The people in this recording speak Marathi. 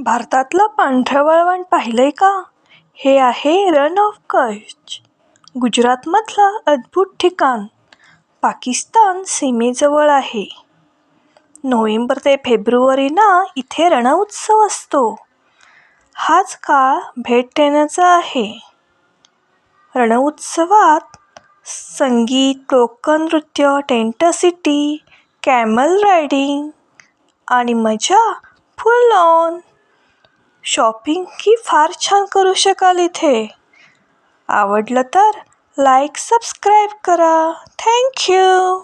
भारतातलं पांढरं वळवण पाहिलंय का? हे आहे रण ऑफ कच्छ, गुजरातमधलं अद्भुत ठिकाण. पाकिस्तान सीमेजवळ आहे. नोव्हेंबर ते फेब्रुवारी ना इथे रणउत्सव असतो. हाच काळ भेट देण्याचा आहे. रणउत्सवात संगीत, लोकनृत्य, टेंट सिटी, कॅमल रायडिंग आणि मजा फुल ऑन. शॉपिंग ही फार छान करू शकाल इथे. आवडलं तर लाईक सबस्क्राईब करा. थँक्यू.